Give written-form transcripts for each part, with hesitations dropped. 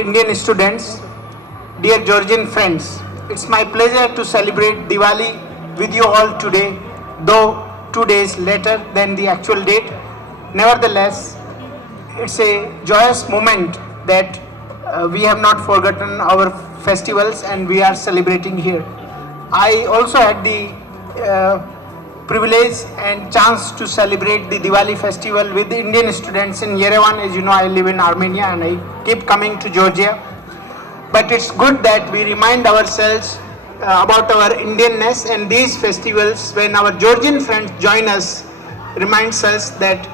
Indian students, dear Georgian friends, it's my pleasure to celebrate Diwali with you all today, though 2 days later than the actual date. Nevertheless, it's a joyous moment that we have not forgotten our festivals and we are celebrating here. I also had the privilege and chance to celebrate the Diwali festival with the Indian students in Yerevan. As you know, I live in Armenia and I keep coming to Georgia. But it's good that we remind ourselves about our Indianness, and these festivals, when our Georgian friends join us, reminds us that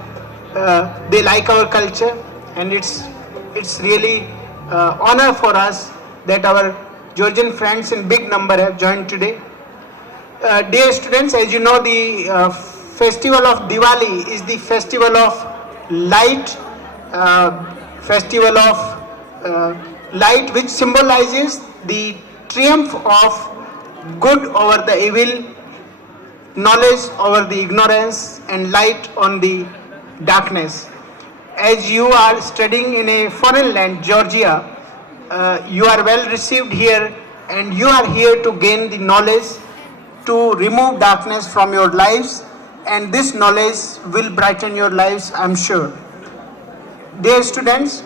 they like our culture, and it's really honor for us that our Georgian friends in big number have joined today. Dear students, as you know, the festival of Diwali is the festival of light, light which symbolizes the triumph of good over the evil, knowledge over the ignorance, and light on the darkness. As you are studying in a foreign land, Georgia, you are well received here, and you are here to gain the knowledge to remove darkness from your lives, and this knowledge will brighten your lives, I'm sure. Dear students,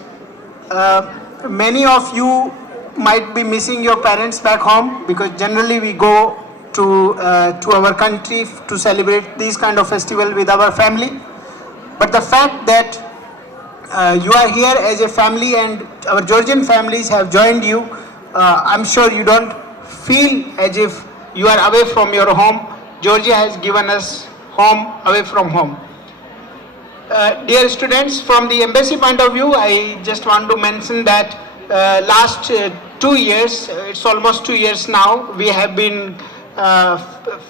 many of you might be missing your parents back home, because generally we go to our country to celebrate these kind of festival with our family. But the fact that you are here as a family and our Georgian families have joined you, I'm sure you don't feel as if you are away from your home. Georgia has given us home away from home. Dear students, from the embassy point of view, I just want to mention that last 2 years, it's almost 2 years now, we have been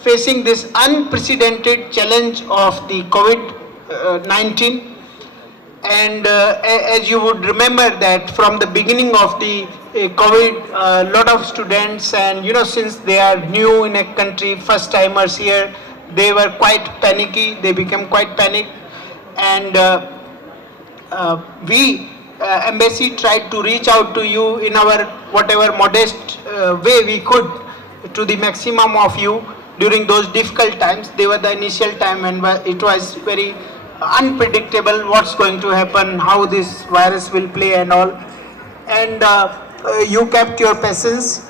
facing this unprecedented challenge of the COVID-19. And as you would remember that from the beginning of the COVID, a lot of students, and since they are new in a country, first timers here, they were quite panicky, they became quite panicked, and we embassy tried to reach out to you in our whatever modest way we could, to the maximum of you during those difficult times. They were the initial time and it was very unpredictable what's going to happen, how this virus will play and all, and you kept your patience.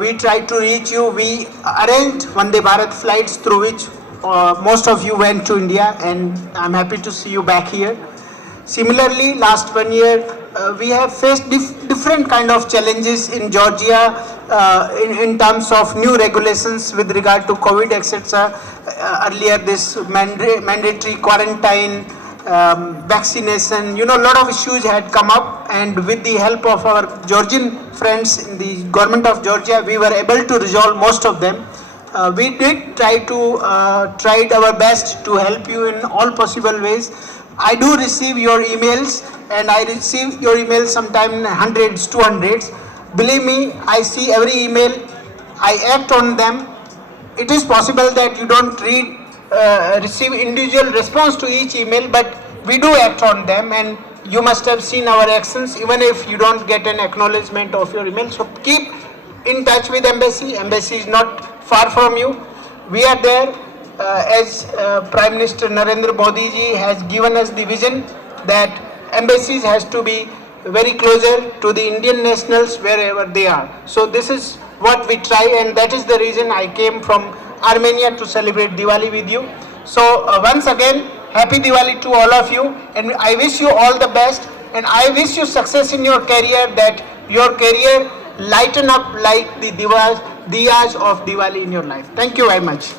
We tried to reach you. We arranged Vande Bharat flights through which most of you went to India, and I'm happy to see you back here. Similarly, last 1 year we have faced different kind of challenges in Georgia in terms of new regulations with regard to COVID, etc. Earlier, this mandatory quarantine, vaccination, a lot of issues had come up, and with the help of our Georgian friends in the government of Georgia, we were able to resolve most of them. We did tried our best to help you in all possible ways. I do receive your emails, and I receive your emails sometime in hundreds, 200s. Believe me, I see every email, I act on them. It is possible that you don't receive individual response to each email, but we do act on them, and you must have seen our actions even if you don't get an acknowledgement of your email. So keep in touch with embassy. Embassy is not far from you. We are there. As Prime Minister Narendra Modi ji has given us the vision that embassies has to be very closer to the Indian nationals wherever they are. So this is what we try, and that is the reason I came from Armenia to celebrate Diwali with you. So once again, happy Diwali to all of you, and I wish you all the best, and I wish you success in your career, that your career lighten up like the diyas of Diwali in your life. Thank you very much.